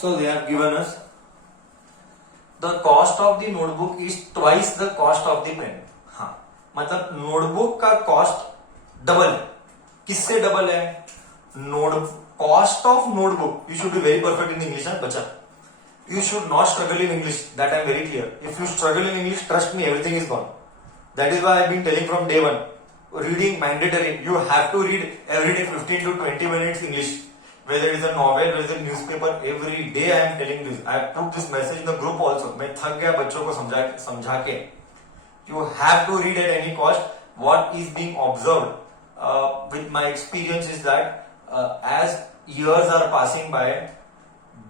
So they have given us the cost of the notebook is twice the cost of the pen. हाँ, मतलब notebook का cost double है. किससे double है? Cost of notebook. You should be very perfect in English बच्चा. You should not struggle in English. That I am very clear. If you struggle in English, trust me, everything is gone. That is why I have been telling from day one. Reading mandatory. You have to read every day 15 to 20 minutes English. Whether it is a novel, whether it is a newspaper, every day I am telling this. I have put this message in the group also. मैं थक गया बच्चों को समझा के. You have to read at any cost. What is being observed with my experience is that as years are passing by,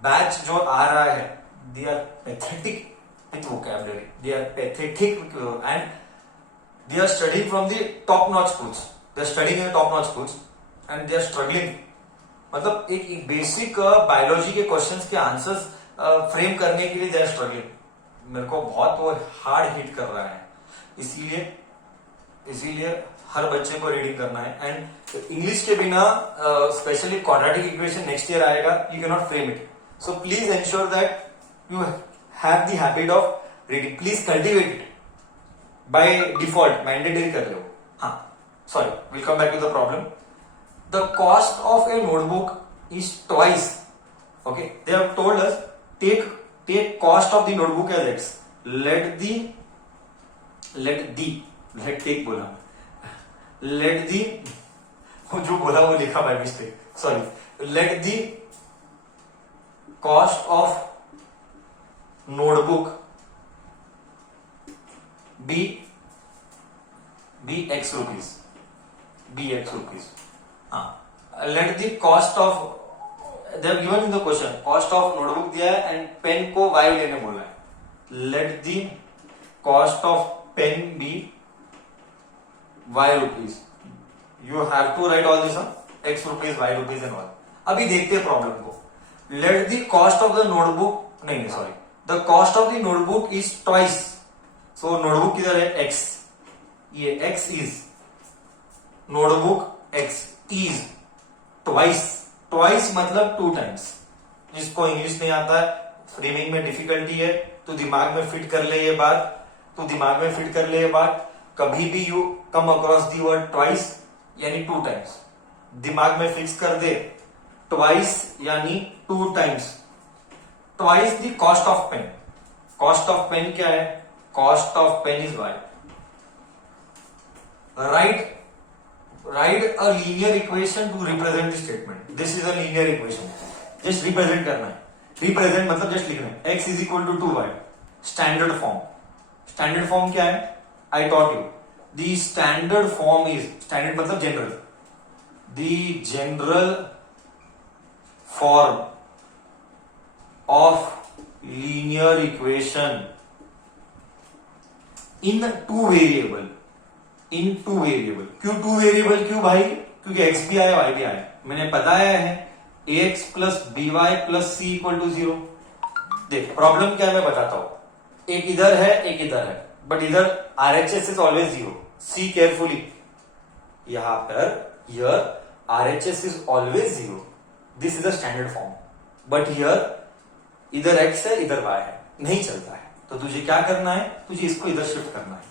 batch जो आ रहा है, they are pathetic with vocabulary, they are pathetic and they are studying from the top notch schools, they are studying in top notch schools and they are struggling. मतलब एक basic biology के questions के answers frame करने के लिए दे are struggling. मेरे को बहुत वो हार्ड हिट कर रहा है. इसीलिए हर बच्चे को रीडिंग करना है. एंड इंग्लिश के बिना specially quadratic equation next year आएगा, you can not frame it. So please ensure that you have the habit of reading. Please cultivate it. By default, mandatory कर लो. हाँ, sorry. We'll come back to the problem. The cost of a notebook is twice. Okay, they have told us take cost of the notebook as x. Let take बोला. Let the जो बोला वो लिखा by mistake. Sorry. Let the cost of notebook be x rupees. Let the cost of, they have given in the question cost of notebook दिया है and pen को y लेने बोला है. Let the cost of pen be y rupees. You have to write all this x rupees, y rupees and all. अभी देखते हैं problem को. Let the cost of the notebook, नहीं sorry, the cost of the notebook is twice. So notebook किधर है? X. ये X is notebook X is twice. Twice मतलब 2 times. जिसको इंग्लिश नहीं आता है, फ्रेमिंग में डिफिकल्टी है, तो दिमाग में फिट कर ले ये बात. कभी भी you come across the word twice यानी 2 times, दिमाग में फिक्स कर दे. ट्वाइस यानी 2 times. Twice the cost of pen. Cost of pen क्या है? Cost of pen is y. Write a linear equation to represent the statement. This is a linear equation. Just represent करना है. Represent मतलब just लिखना है. x is equal to 2y. Standard form क्या है? I taught you. The standard form is, standard मतलब general, the general form of linear equation in 2 variable. क्यों 2 variable? क्यों भाई? क्योंकि x भी आया y भी आया. मैंने बताया है ax plus by plus c equal to 0. देख प्रॉब्लम क्या है मैं बताता हूं. एक इधर है बट इधर RHS is always 0. see carefully. यहां पर RHS is always 0. This is the standard form. But here इधर x है इधर y है, नहीं चलता है. तो तुझे क्या करना है? तुझे इसको इधर शिफ्ट करना है.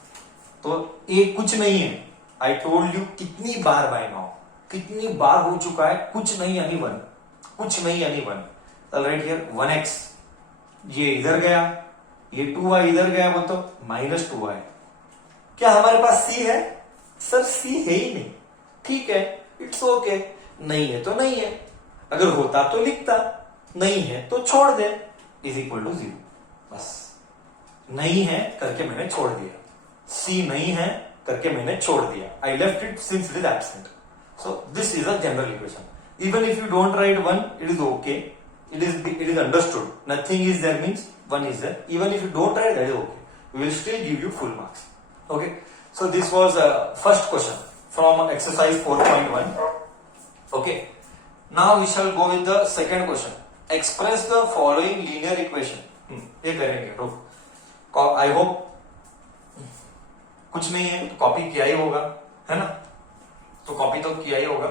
तो ये कुछ नहीं है. आई टोल्ड यू कितनी बार बाय नाउ, कितनी बार हो चुका है. कुछ नहीं यानी 1. राइट हियर 1x, ये इधर गया, ये 2y इधर गया, मतलब -2y. क्या हमारे पास c है? सर c है ही नहीं. ठीक है, इट्स ओके. नहीं है तो नहीं है. अगर होता तो लिखता, नहीं है तो छोड़ दे. Is equal to 0. बस नहीं है करके मैंने छोड़ दिया. सी नहीं है करके मैंने छोड़ दिया. I left it since it is absent. So this is a general equation. Even if you don't write 1, it is okay. It is understood. Nothing is there means 1 is there. Even if you don't write, that is okay. We will still give you full marks. Okay. So this was first question from exercise 4.1. Okay. Now we shall go with the second question. Express the following linear equation. ये करेंगे. तो I hope कुछ नहीं है तो copy किया ही होगा, है ना? तो कॉपी तो किया ही होगा.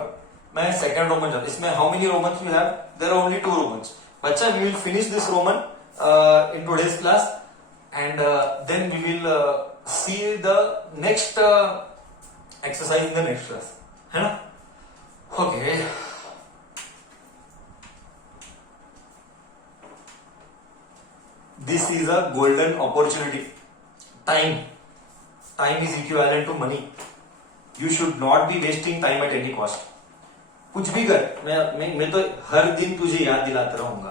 मैं सेकंड रोमन जाता. इसमें how many romans you have? There are only 2 romans. बच्चा we will finish this roman in today's class and then we will see the next exercise in the next class, है ना? Okay this is a golden opportunity. Time is equivalent to money. You should not be wasting time at any cost. कुछ भी कर, मैं तो हर दिन तुझे याद दिलाता रहूंगा,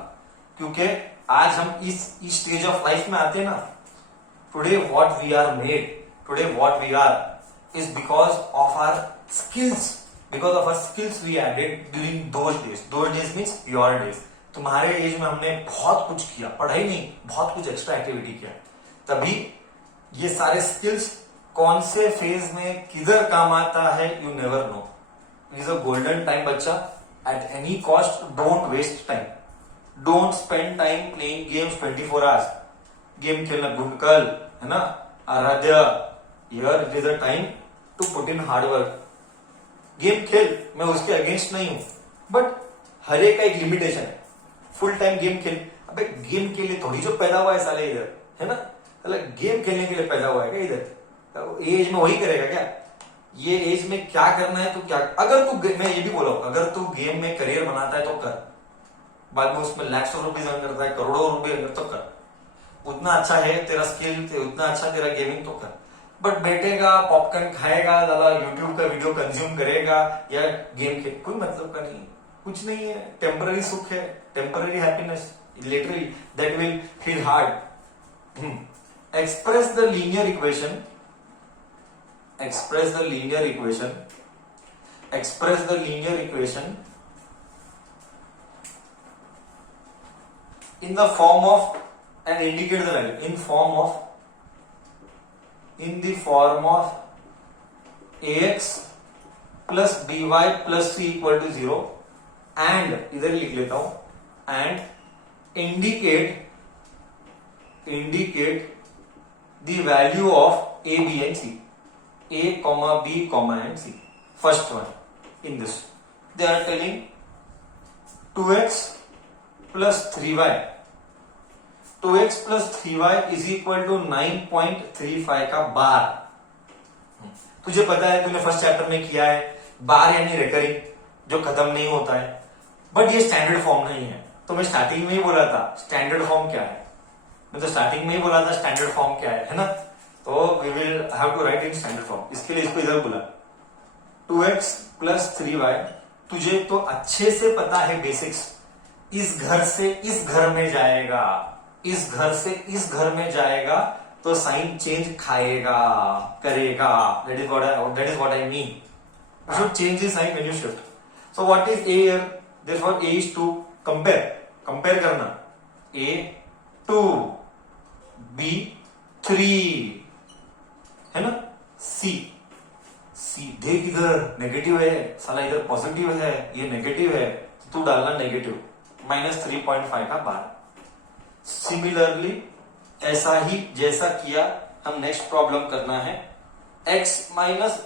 क्योंकि आज हम इस स्टेज ऑफ लाइफ में आते हैं ना. Today what we are made, today what we are is because of our skills. Because of our skills we added during those days. Those days means your days. तुम्हारे age में हमने बहुत कुछ किया, पढ़ाई नहीं, बहुत कुछ एक्स्ट्रा एक्टिविटी किया. तभी ये सारे स्किल्स कौन से फेज में किधर काम आता है you never know. It is a golden time बच्चा. At any cost don't waste time. Don't spend time playing games 24 hours. Game खेलना गुंडकल, है ना, Aaradhya, here it is a time to put in hard work. Game खेल, मैं उसके against नहीं हूं, बट हर एक का एक लिमिटेशन है. फुल टाइम गेम खेल, अबे गेम के लिए थोड़ी जो पैदा हुआ है साले इधर, है ना, मतलब गेम खेलने के लिए पैदा हुआ है क्या इधर? एज में वही करेगा क्या? ये एज में क्या करना है तो क्या, अगर तू, मैं ये भी बोला हूं, अगर तू गेम में करियर बनाता है तो कर, बाद में उसमें lakhs of rupees अर्न करता है, करोड़ों रुपए अर्न तो कर. उतना अच्छा है तेरा स्किल, उतना अच्छा तेरा गेमिंग तो कर. बट बैठेगा, पॉपकॉर्न खाएगा, ज्यादा यूट्यूब का वीडियो कंज्यूम करेगा या गेम खेल, कोई मतलब का नहीं, कुछ नहीं है. टेम्पररी सुख है, temporary happiness, literally that will hit hard. Express the linear equation, express the linear equation in the form of, and indicate the value in the form of ax plus by plus c equal to 0 and इधर लिख लेता हूं, and indicate the value of a, b and c. A, B, and C. First one in this, they are telling 2x plus 3y. 2x plus 3y is equal to 9.35 का बार. तुझे पता है, तूने first chapter में किया है, बार यानी recurring, जो खत्म नहीं होता है. बट ये स्टैंडर्ड फॉर्म नहीं है. तो मैं स्टार्टिंग में ही बोला था स्टैंडर्ड फॉर्म क्या है. मैं तो स्टार्टिंग में ही बोला था स्टैंडर्ड फॉर्म क्या है ना. तो we will have to write in standard form. इसके लिए इसको इधर बोला 2x प्लस 3y. तुझे तो अच्छे से पता है बेसिक्स. इस घर से इस घर में जाएगा, इस घर से इस घर में जाएगा तो साइन चेंज खाएगा, करेगा. That is what I mean. You should change the sign when you shift. So what is a here? Therefore a is 2. Compare करना. a 2, b 3, है ना. सी देख, इधर नेगेटिव है साला, इधर पॉजिटिव है, ये नेगेटिव है, तो तू डालना नेगेटिव -3.5 का बार. सिमिलरली ऐसा ही जैसा किया, हम नेक्स्ट प्रॉब्लम करना है. x minus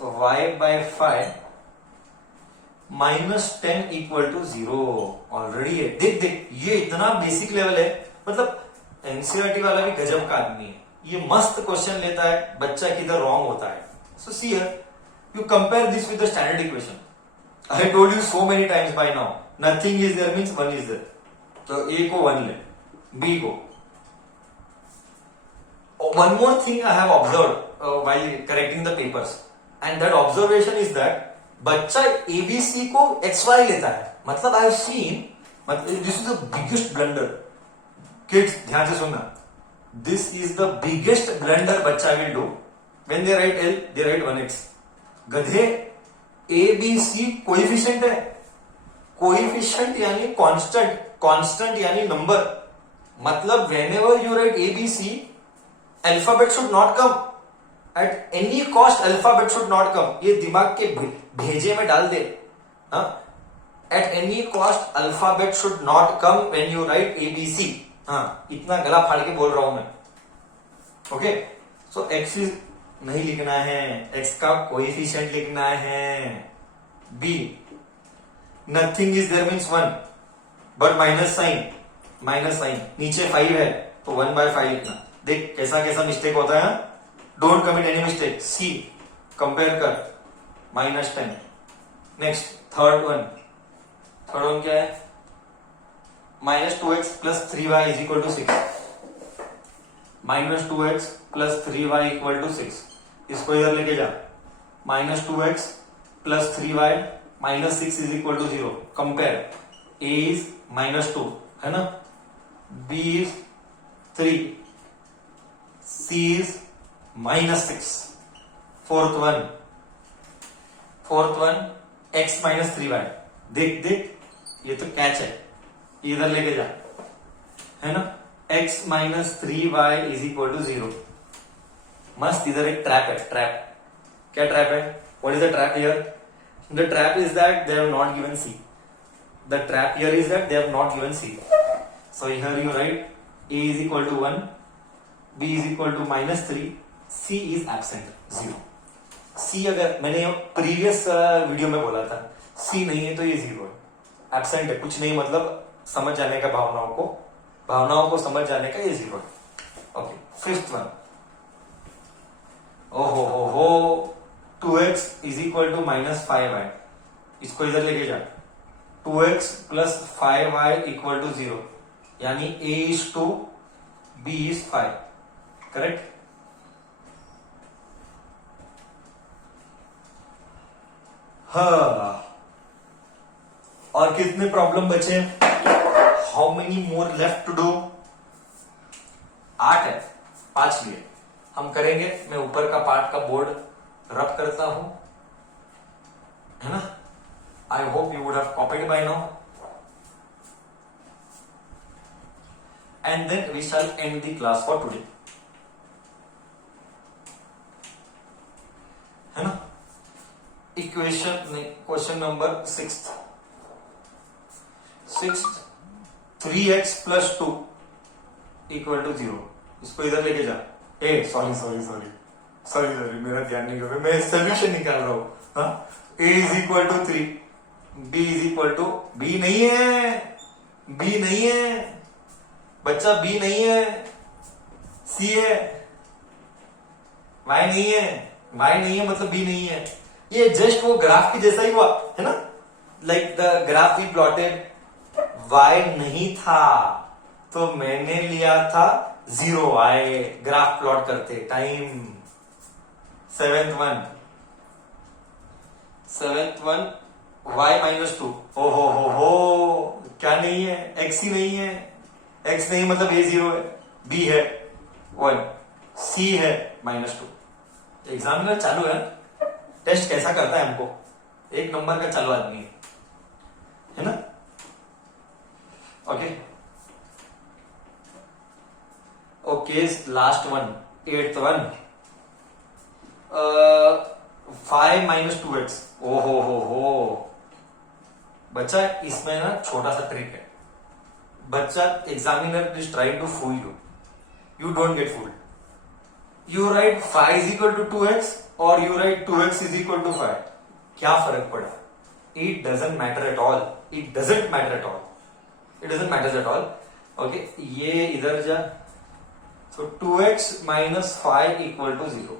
y by 5 -10 equal to 0. Already है. देख ये इतना बेसिक लेवल है, मतलब एनसीईआरटी वाला भी गजब का आदमी है. ये मस्त क्वेश्चन लेता है, बच्चा किधर रॉन्ग होता है. So see here, you compare this with the standard equation. I told you so many times by now, nothing is there means 1 is there. तो ए को 1 ले, बी को. One more thing I have observed while correcting the papers, and that observation is that बच्चा ABC को XY लेता है. मतलब I have seen, this is the biggest blunder. Kids ध्यान से सुनना, this is the biggest blunder बच्चा will do. When they write L, they write 1x. गधे, ABC कोएफिशिएंट है. कोएफिशिएंट यानी कांस्टेंट यानी नंबर. मतलब whenever you write ABC, alphabet should not come. At any cost alphabet should not come. ये दिमाग के भेजे में डाल दे. At any cost alphabet should not come when you write ABC. इतना गला फाड़ के बोल रहा हूं मैं. ओके, सो x नहीं लिखना है, x का कोएफिशिएंट लिखना है. b nothing is there means 1, but minus sign, नीचे 5 है तो 1/5 लिखना। देख कैसा कैसा मिस्टेक होता है, don't commit any mistake. C compare कर, -10। नेक्स्ट थर्ड वन क्या है, -2x + 3y = 6, -2x + 3y = 6, इसको इधर लेके जा। -2x + 3y - 6 = 0। Compare, a is -2 है ना, b is 3, c is -6। Fourth one x - 3y। देख ये तो कैच है, इधर लेके जा, है ना, x - 3y = 0। मस्त, इधर एक ट्रैप है। क्या ट्रैप है? What is the trap here? The trap is that they have not given c। The trap here is that they have not given c। So here you right a is equal to 1, b is equal to -3, c is absent 0। c अगर मैंने previous video में बोला था c नहीं है तो ये 0 है, एब्सेंट है, कुछ नहीं, मतलब समझ जाने का, भावनाओं को समझ जाने का, ये 0 है। ओके, फिफ्थ वन, ओहो 2x = -5y, इसको इधर लेके जा। 2x + 5y = 0, यानी a is 2, b is 5, correct. हाँ, और कितने प्रॉब्लम बचे? How many more left to do? 8 है, 5 लिए हम करेंगे। मैं ऊपर का पार्ट का बोर्ड रब करता हूं, है ना। I hope you would have copied by now, and then we shall end the class for today, है ना। क्वेश्चन नंबर 6, 3x + 2 = 0, इसको इधर लेके जा। सॉरी मेरा ध्यान नहीं कर रहा, मैं सोल्यूशन निकाल रहा हूं। हाँ, a = 3, b नहीं है बच्चा, b नहीं है, c है, y नहीं है मतलब b नहीं है। ये जस्ट वो ग्राफ की जैसा ही हुआ है ना, like the graph we plotted, y नहीं था तो मैंने लिया था 0y ग्राफ प्लॉट करते टाइम। सेवेंथ वन y - 2, ओहो क्या नहीं है, x ही नहीं है, x नहीं मतलब a 0 है, b है 1, c है -2। एग्जामिनर चालू है, टेस्ट कैसा करता है हमको, 1 नंबर का चालू आदमी है ना। Okay, last one, 8th one, 5 - 2x। ओहो बच्चा, इसमें ना छोटा सा ट्रिक है बच्चा। Examiner is trying to fool you don't get fooled. You write 5 = 2x और यू राइट 2x = 5, क्या फर्क पड़ा? It doesn't matter at all. Okay, ये इधर जा, तो 2x - 5 = 0।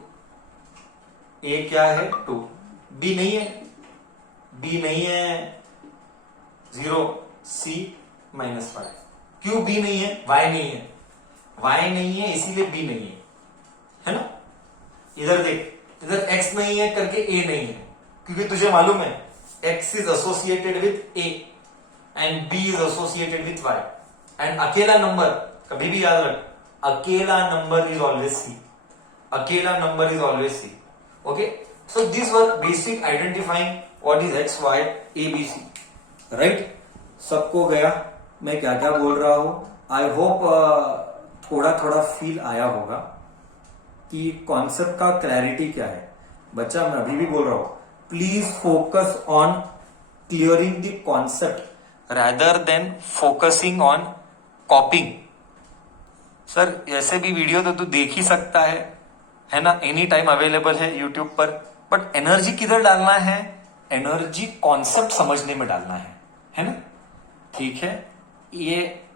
a क्या है? 2, b नहीं है 0, c -5। क्यों b नहीं है? y नहीं है इसीलिए b नहीं है ना। इधर देख, इधर x नहीं है करके a नहीं है, क्योंकि तुझे मालूम है x is associated with a and b is associated with y, and अकेला नंबर कभी भी याद रख, अकेला number is always c। Okay, so this were basic identifying what is x, y, a, b, c, right. सबको गया मैं क्या क्या बोल रहा हूं। आई होप थोड़ा फील आया होगा कि कॉन्सेप्ट का क्लैरिटी क्या है। बच्चा, मैं अभी भी बोल रहा हूं, please focus on clearing the concept rather than focusing on copying। Sir ऐसे भी वीडियो तो तू देख ही सकता है ना, एनी टाइम अवेलेबल है यूट्यूब पर, बट एनर्जी किधर डालना है? एनर्जी कॉन्सेप्ट समझने में डालना है। है ना? ठीक है, ये